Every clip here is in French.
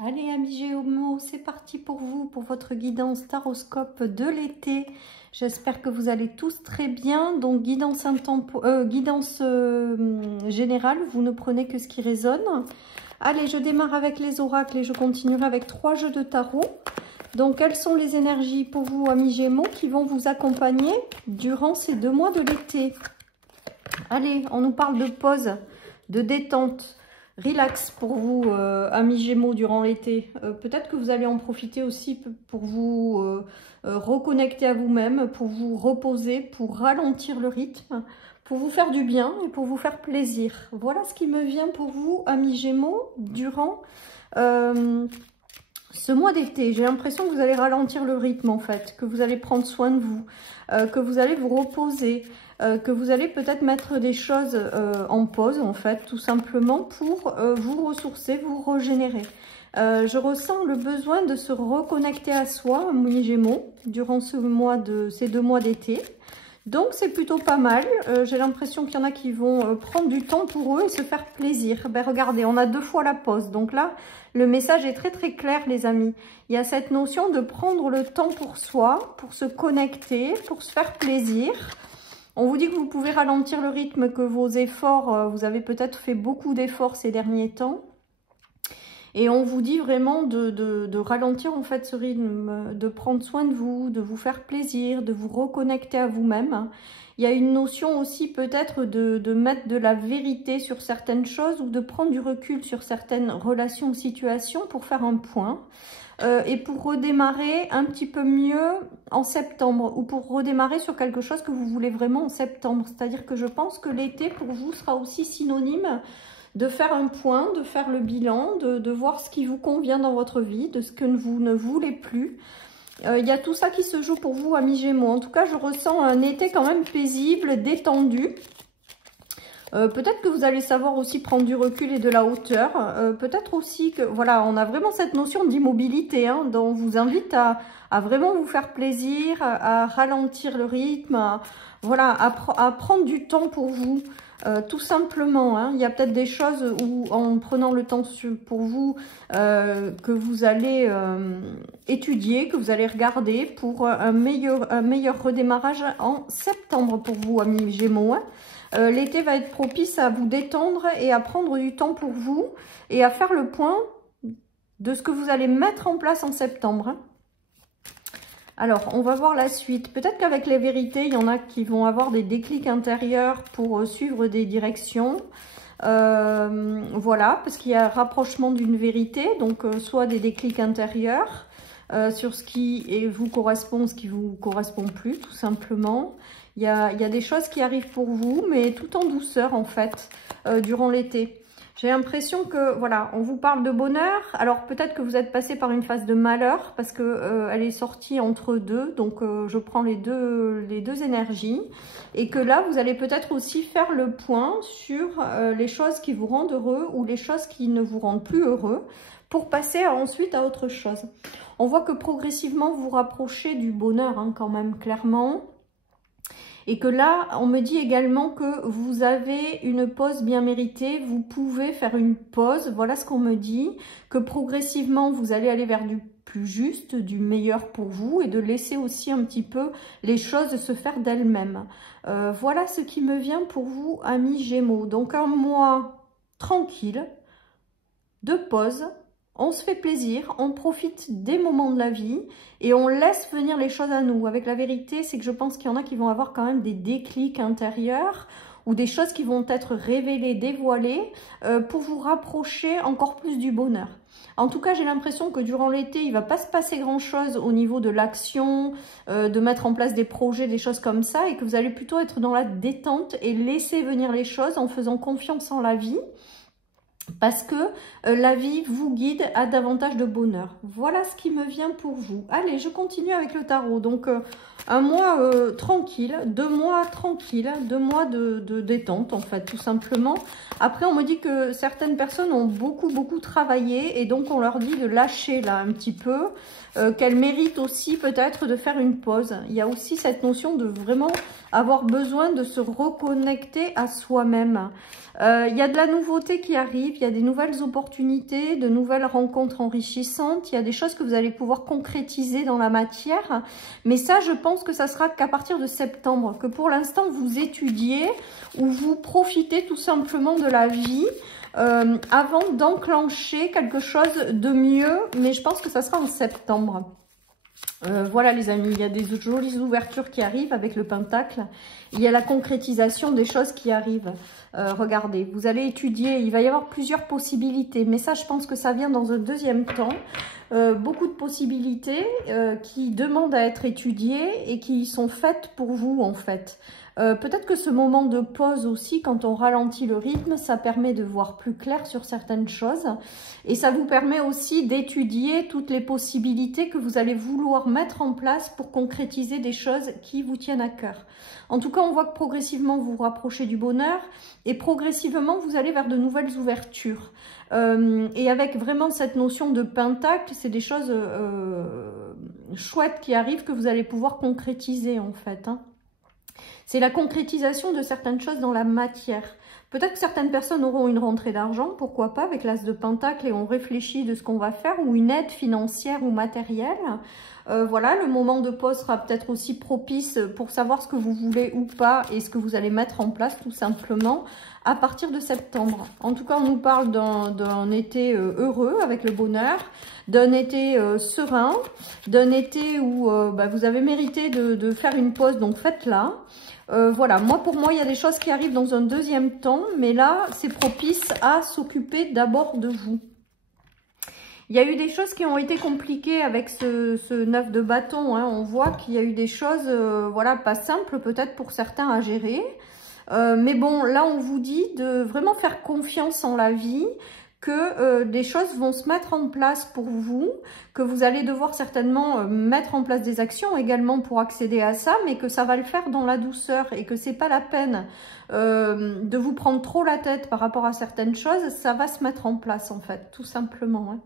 Allez amis Gémeaux, c'est parti pour vous, pour votre guidance taroscope de l'été. J'espère que vous allez tous très bien. Donc guidance générale, vous ne prenez que ce qui résonne. Allez, je démarre avec les oracles et je continuerai avec 3 jeux de tarot. Donc quelles sont les énergies pour vous amis Gémeaux qui vont vous accompagner durant ces 2 mois de l'été? Allez, on nous parle de pause, de détente. Relax pour vous, amis Gémeaux, durant l'été. Peut-être que vous allez en profiter aussi pour vous reconnecter à vous-même, pour vous reposer, pour ralentir le rythme, pour vous faire du bien et pour vous faire plaisir. Voilà ce qui me vient pour vous, amis Gémeaux, durant ce mois d'été. J'ai l'impression que vous allez ralentir le rythme en fait, que vous allez prendre soin de vous, que vous allez vous reposer. Que vous allez peut-être mettre des choses en pause, en fait, tout simplement pour vous ressourcer, vous régénérer. Je ressens le besoin de se reconnecter à soi, mes Gémeaux, durant ces 2 mois d'été. Donc, c'est plutôt pas mal. J'ai l'impression qu'il y en a qui vont prendre du temps pour eux et se faire plaisir. Ben, regardez, on a 2 fois la pause. Donc là, le message est très très clair, les amis. Il y a cette notion de prendre le temps pour soi, pour se connecter, pour se faire plaisir. On vous dit que vous pouvez ralentir le rythme, que vos efforts, vous avez peut-être fait beaucoup d'efforts ces derniers temps. Et on vous dit vraiment de ralentir en fait ce rythme, de prendre soin de vous faire plaisir, de vous reconnecter à vous-même. Il y a une notion aussi peut-être de mettre de la vérité sur certaines choses ou de prendre du recul sur certaines relations ou situations pour faire un point. Et pour redémarrer un petit peu mieux en septembre ou pour redémarrer sur quelque chose que vous voulez vraiment en septembre. C'est-à-dire que je pense que l'été pour vous sera aussi synonyme de faire un point, de faire le bilan, de voir ce qui vous convient dans votre vie, de ce que vous ne voulez plus. Il y a tout ça qui se joue pour vous, amis Gémeaux. En tout cas, je ressens un été quand même paisible, détendu. Peut-être que vous allez savoir aussi prendre du recul et de la hauteur. Peut-être aussi que, voilà, on a vraiment cette notion d'immobilité, hein, dont on vous invite à vraiment vous faire plaisir, à ralentir le rythme, voilà, à prendre du temps pour vous, tout simplement. Hein. Il y a peut-être des choses où, en prenant le temps pour vous, que vous allez étudier, que vous allez regarder pour un meilleur redémarrage en septembre pour vous, amis Gémeaux. Hein. L'été va être propice à vous détendre et à prendre du temps pour vous et à faire le point de ce que vous allez mettre en place en septembre. Alors, on va voir la suite. Peut-être qu'avec les vérités, il y en a qui vont avoir des déclics intérieurs pour suivre des directions. Voilà, parce qu'il y a un rapprochement d'une vérité, donc soit des déclics intérieurs sur ce qui vous correspond, ce qui vous correspond plus, tout simplement. Il y a des choses qui arrivent pour vous, mais tout en douceur, en fait, durant l'été. J'ai l'impression que, voilà, on vous parle de bonheur. Alors, peut-être que vous êtes passé par une phase de malheur, parce que elle est sortie entre deux. Donc, je prends les deux énergies. Et que là, vous allez peut-être aussi faire le point sur les choses qui vous rendent heureux ou les choses qui ne vous rendent plus heureux, pour passer ensuite à autre chose. On voit que progressivement, vous vous rapprochez du bonheur, hein, quand même, clairement. Et que là, on me dit également que vous avez une pause bien méritée, vous pouvez faire une pause, voilà ce qu'on me dit, que progressivement, vous allez aller vers du plus juste, du meilleur pour vous, et de laisser aussi un petit peu les choses se faire d'elles-mêmes. Voilà ce qui me vient pour vous, amis Gémeaux. Donc un mois tranquille, de pause. On se fait plaisir, on profite des moments de la vie et on laisse venir les choses à nous. Avec la vérité, c'est que je pense qu'il y en a qui vont avoir quand même des déclics intérieurs ou des choses qui vont être révélées, dévoilées pour vous rapprocher encore plus du bonheur. En tout cas, j'ai l'impression que durant l'été, il ne va pas se passer grand-chose au niveau de l'action, de mettre en place des projets, des choses comme ça, et que vous allez plutôt être dans la détente et laisser venir les choses en faisant confiance en la vie. Parce que la vie vous guide à davantage de bonheur. Voilà ce qui me vient pour vous. Allez, je continue avec le tarot. Donc, un mois tranquille, 2 mois tranquilles, 2 mois de détente, en fait, tout simplement. Après, on me dit que certaines personnes ont beaucoup travaillé et donc on leur dit de lâcher, là, un petit peu. Qu'elles méritent aussi peut-être de faire une pause. Il y a aussi cette notion de vraiment avoir besoin de se reconnecter à soi-même. Il y a de la nouveauté qui arrive, il y a des nouvelles opportunités, de nouvelles rencontres enrichissantes, il y a des choses que vous allez pouvoir concrétiser dans la matière. Mais ça, je pense que ça sera qu'à partir de septembre, que pour l'instant, vous étudiez ou vous profitez tout simplement de la vie avant d'enclencher quelque chose de mieux. Mais je pense que ça sera en septembre. Voilà les amis, il y a des jolies ouvertures qui arrivent avec le pentacle. Il y a la concrétisation des choses qui arrivent. Regardez, vous allez étudier, il va y avoir plusieurs possibilités. Mais ça, je pense que ça vient dans un deuxième temps. Beaucoup de possibilités qui demandent à être étudiées et qui sont faites pour vous en fait. Peut-être que ce moment de pause aussi, quand on ralentit le rythme, ça permet de voir plus clair sur certaines choses. Et ça vous permet aussi d'étudier toutes les possibilités que vous allez vouloir mettre en place pour concrétiser des choses qui vous tiennent à cœur. En tout cas, on voit que progressivement, vous vous rapprochez du bonheur et progressivement, vous allez vers de nouvelles ouvertures. Et avec vraiment cette notion de pentacle, c'est des choses chouettes qui arrivent que vous allez pouvoir concrétiser en fait, hein. C'est la concrétisation de certaines choses dans la matière. Peut-être que certaines personnes auront une rentrée d'argent, pourquoi pas, avec l'as de pentacle et on réfléchit de ce qu'on va faire, ou une aide financière ou matérielle. Voilà, le moment de pause sera peut-être aussi propice pour savoir ce que vous voulez ou pas et ce que vous allez mettre en place tout simplement à partir de septembre. En tout cas, on nous parle d'un été heureux avec le bonheur, d'un été serein, d'un été où vous avez mérité de faire une pause, donc faites-la. Voilà, pour moi, il y a des choses qui arrivent dans un deuxième temps, mais là, c'est propice à s'occuper d'abord de vous. Il y a eu des choses qui ont été compliquées avec ce 9 de bâton, hein. On voit qu'il y a eu des choses, voilà, pas simples peut-être pour certains à gérer. Mais bon, là, on vous dit de vraiment faire confiance en la vie, que des choses vont se mettre en place pour vous, que vous allez devoir certainement mettre en place des actions également pour accéder à ça, mais que ça va le faire dans la douceur et que c'est pas la peine de vous prendre trop la tête par rapport à certaines choses, ça va se mettre en place en fait, tout simplement, hein.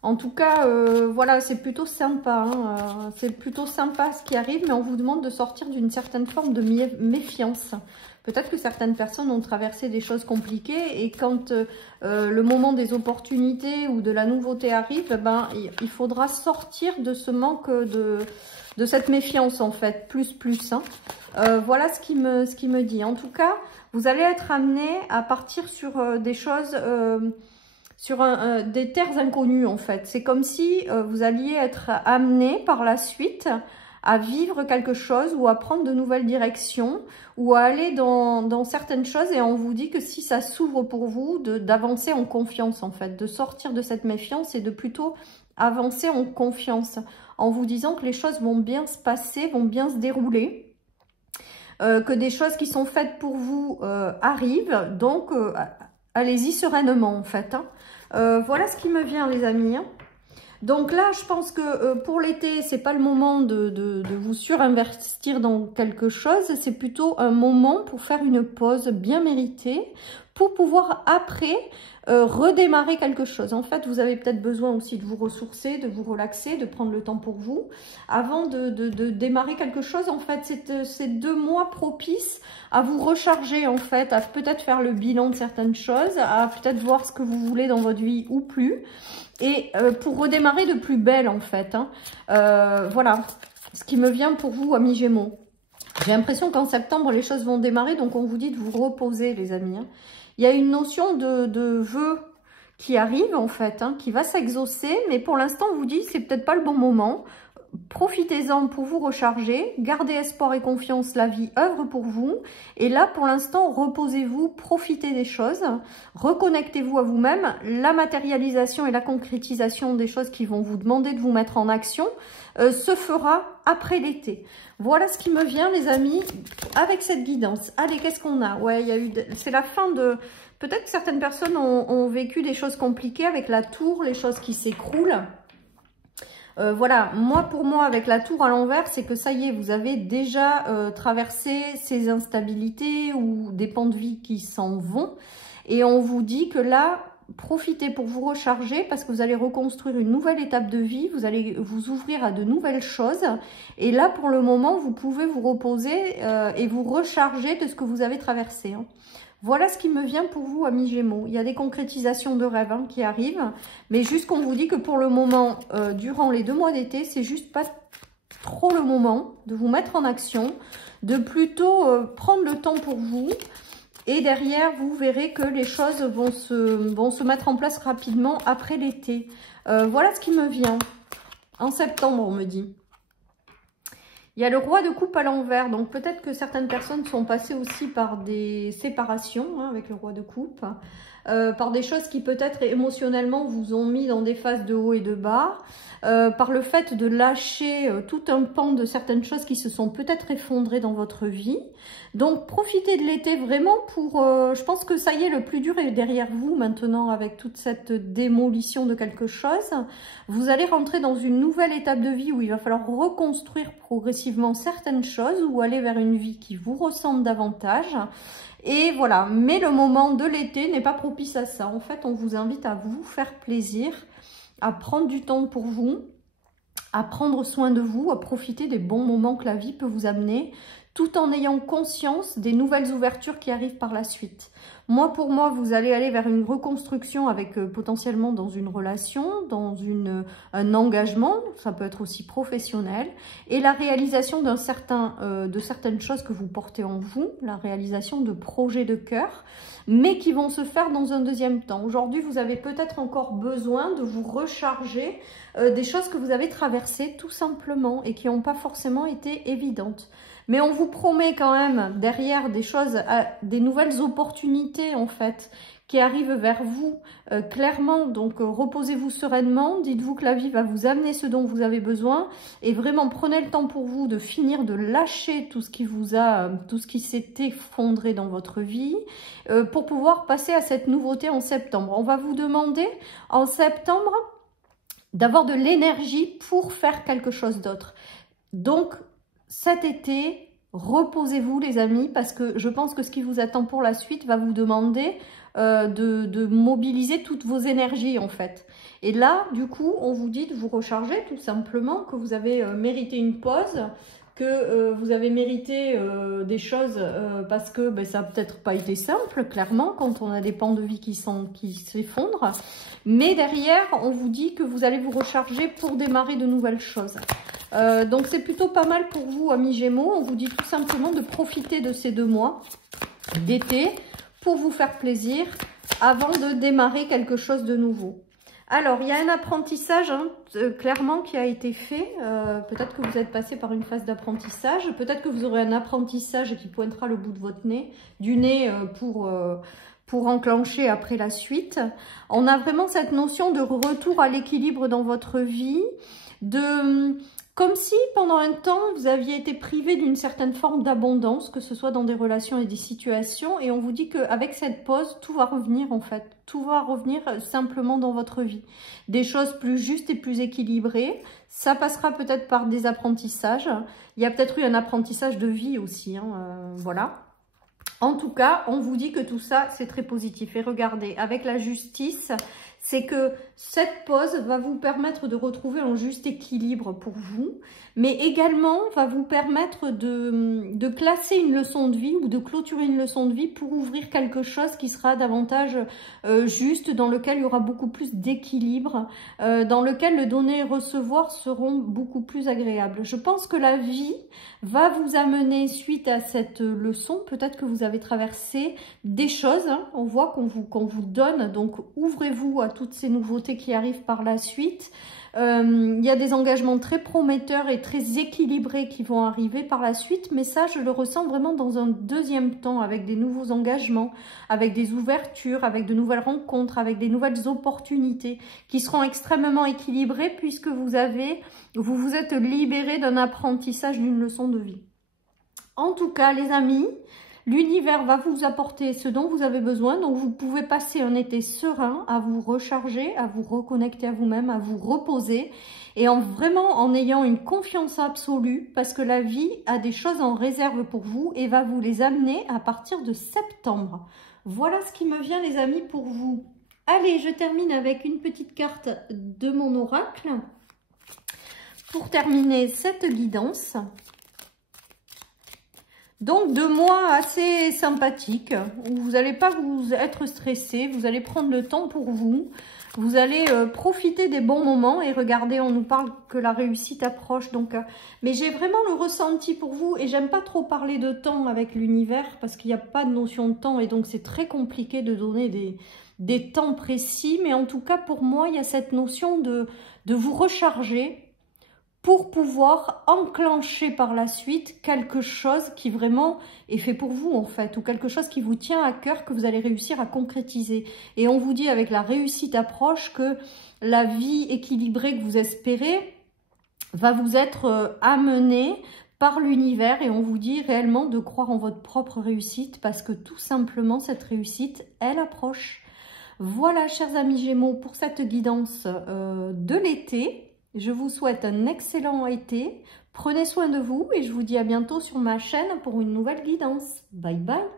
En tout cas, voilà, c'est plutôt sympa, hein, c'est plutôt sympa ce qui arrive, mais on vous demande de sortir d'une certaine forme de méfiance. Peut-être que certaines personnes ont traversé des choses compliquées et quand le moment des opportunités ou de la nouveauté arrive, il faudra sortir de ce manque de cette méfiance en fait, plus. Hein. Voilà ce qui me dit. En tout cas, vous allez être amené à partir sur des choses... sur des terres inconnues en fait. C'est comme si vous alliez être amené par la suite à vivre quelque chose ou à prendre de nouvelles directions ou à aller dans certaines choses et on vous dit que si ça s'ouvre pour vous, d'avancer en confiance en fait, de sortir de cette méfiance et de plutôt avancer en confiance en vous disant que les choses vont bien se passer, vont bien se dérouler, que des choses qui sont faites pour vous arrivent, donc allez-y sereinement en fait, hein. Voilà ce qui me vient les amis, hein. Donc là je pense que pour l'été c'est pas le moment de vous surinvestir dans quelque chose, c'est plutôt un moment pour faire une pause bien méritée pour pouvoir après redémarrer quelque chose. En fait vous avez peut-être besoin aussi de vous ressourcer, de vous relaxer, de prendre le temps pour vous avant de démarrer quelque chose. En fait c'est 2 mois propices à vous recharger en fait, à peut-être faire le bilan de certaines choses, à peut-être voir ce que vous voulez dans votre vie ou plus, et pour redémarrer de plus belle en fait, hein. Voilà ce qui me vient pour vous amis Gémeaux. J'ai l'impression qu'en septembre les choses vont démarrer, donc on vous dit de vous reposer les amis, hein. Il y a une notion de vœu qui arrive en fait, hein, qui va s'exaucer, mais pour l'instant on vous dit c'est peut-être pas le bon moment. Profitez-en pour vous recharger, gardez espoir et confiance, la vie œuvre pour vous. Et là, pour l'instant, reposez-vous, profitez des choses, reconnectez-vous à vous-même. La matérialisation et la concrétisation des choses qui vont vous demander de vous mettre en action se fera après l'été. Voilà ce qui me vient, les amis, avec cette guidance. Allez, qu'est-ce qu'on a? Ouais, il y a eu, c'est la fin de... Peut-être que certaines personnes ont vécu des choses compliquées avec la tour, les choses qui s'écroulent. Voilà, pour moi, avec la tour à l'envers, c'est que ça y est, vous avez déjà traversé ces instabilités ou des pans de vie qui s'en vont. Et on vous dit que là, profitez pour vous recharger parce que vous allez reconstruire une nouvelle étape de vie. Vous allez vous ouvrir à de nouvelles choses. Et là, pour le moment, vous pouvez vous reposer et vous recharger de ce que vous avez traversé, hein. Voilà ce qui me vient pour vous, amis Gémeaux. Il y a des concrétisations de rêves hein, qui arrivent, mais juste qu'on vous dit que pour le moment, durant les 2 mois d'été, c'est juste pas trop le moment de vous mettre en action, de plutôt prendre le temps pour vous. Et derrière, vous verrez que les choses vont se mettre en place rapidement après l'été. Voilà ce qui me vient. En septembre, on me dit. Il y a le roi de coupe à l'envers, donc peut-être que certaines personnes sont passées aussi par des séparations hein, avec le roi de coupe, par des choses qui peut-être émotionnellement vous ont mis dans des phases de haut et de bas, par le fait de lâcher tout un pan de certaines choses qui se sont peut-être effondrées dans votre vie. Donc profitez de l'été vraiment pour, je pense que ça y est, le plus dur est derrière vous maintenant avec toute cette démolition de quelque chose. Vous allez rentrer dans une nouvelle étape de vie où il va falloir reconstruire progressivement certaines choses ou aller vers une vie qui vous ressemble davantage. Et voilà, mais le moment de l'été n'est pas propice à ça. En fait, on vous invite à vous faire plaisir, à prendre du temps pour vous, à prendre soin de vous, à profiter des bons moments que la vie peut vous amener, tout en ayant conscience des nouvelles ouvertures qui arrivent par la suite. Moi, pour moi, vous allez aller vers une reconstruction avec potentiellement dans une relation, dans un engagement, ça peut être aussi professionnel, et la réalisation de certaines choses que vous portez en vous, la réalisation de projets de cœur, mais qui vont se faire dans un deuxième temps. Aujourd'hui, vous avez peut-être encore besoin de vous recharger des choses que vous avez traversées tout simplement et qui n'ont pas forcément été évidentes. Mais on vous promet quand même derrière des choses, des nouvelles opportunités en fait, qui arrivent vers vous clairement. Donc reposez-vous sereinement, dites-vous que la vie va vous amener ce dont vous avez besoin et vraiment prenez le temps pour vous de finir de lâcher tout ce qui s'est effondré dans votre vie pour pouvoir passer à cette nouveauté en septembre. On va vous demander en septembre d'avoir de l'énergie pour faire quelque chose d'autre. Donc cet été, reposez-vous les amis, parce que je pense que ce qui vous attend pour la suite va vous demander de mobiliser toutes vos énergies en fait. Et là, du coup, on vous dit de vous recharger tout simplement, que vous avez mérité une pause, que vous avez mérité des choses parce que ben, ça n'a peut-être pas été simple, clairement, quand on a des pans de vie qui s'effondrent. Mais derrière, on vous dit que vous allez vous recharger pour démarrer de nouvelles choses. Donc c'est plutôt pas mal pour vous, amis Gémeaux. On vous dit tout simplement de profiter de ces 2 mois d'été pour vous faire plaisir avant de démarrer quelque chose de nouveau. Alors, il y a un apprentissage hein, clairement qui a été fait. Peut-être que vous êtes passé par une phase d'apprentissage. Peut-être que vous aurez un apprentissage qui pointera le bout de votre nez, pour enclencher après la suite. On a vraiment cette notion de retour à l'équilibre dans votre vie, comme si pendant un temps vous aviez été privé d'une certaine forme d'abondance, que ce soit dans des relations et des situations, et on vous dit qu'avec cette pause, tout va revenir en fait. Tout va revenir simplement dans votre vie. Des choses plus justes et plus équilibrées. Ça passera peut-être par des apprentissages. Il y a peut-être eu un apprentissage de vie aussi, hein, voilà. En tout cas, on vous dit que tout ça, c'est très positif. Et regardez, avec la justice, c'est que cette pause va vous permettre de retrouver un juste équilibre pour vous, mais également va vous permettre de classer une leçon de vie ou de clôturer une leçon de vie pour ouvrir quelque chose qui sera davantage juste, dans lequel il y aura beaucoup plus d'équilibre, dans lequel le donner et recevoir seront beaucoup plus agréables. Je pense que la vie va vous amener, suite à cette leçon, peut-être que vous avez traversé des choses, hein, on voit qu'on vous donne, donc ouvrez-vous à toutes ces nouveautés qui arrivent par la suite. Il y a des engagements très prometteurs et très équilibrés qui vont arriver par la suite, mais ça je le ressens vraiment dans un deuxième temps, avec des nouveaux engagements, avec des ouvertures, avec de nouvelles rencontres, avec des nouvelles opportunités qui seront extrêmement équilibrées puisque vous vous êtes libéré d'un apprentissage, d'une leçon de vie. En tout cas les amis, l'univers va vous apporter ce dont vous avez besoin, donc vous pouvez passer un été serein, à vous recharger, à vous reconnecter à vous-même, à vous reposer, et vraiment en ayant une confiance absolue, parce que la vie a des choses en réserve pour vous et va vous les amener à partir de septembre. Voilà ce qui me vient les amis pour vous. Allez, je termine avec une petite carte de mon oracle pour terminer cette guidance. Donc 2 mois assez sympathiques, où vous n'allez pas vous être stressé, vous allez prendre le temps pour vous, vous allez profiter des bons moments. Et regardez, on nous parle que la réussite approche. Donc, mais j'ai vraiment le ressenti pour vous, et j'aime pas trop parler de temps avec l'univers parce qu'il n'y a pas de notion de temps, et donc c'est très compliqué de donner des temps précis. Mais en tout cas, pour moi, il y a cette notion de vous recharger pour pouvoir enclencher par la suite quelque chose qui vraiment est fait pour vous en fait, ou quelque chose qui vous tient à cœur, que vous allez réussir à concrétiser. Et on vous dit avec la réussite approche que la vie équilibrée que vous espérez va vous être amenée par l'univers, et on vous dit réellement de croire en votre propre réussite, parce que tout simplement cette réussite, elle approche. Voilà, chers amis Gémeaux, pour cette guidance de l'été. Je vous souhaite un excellent été. Prenez soin de vous et je vous dis à bientôt sur ma chaîne pour une nouvelle guidance. Bye bye.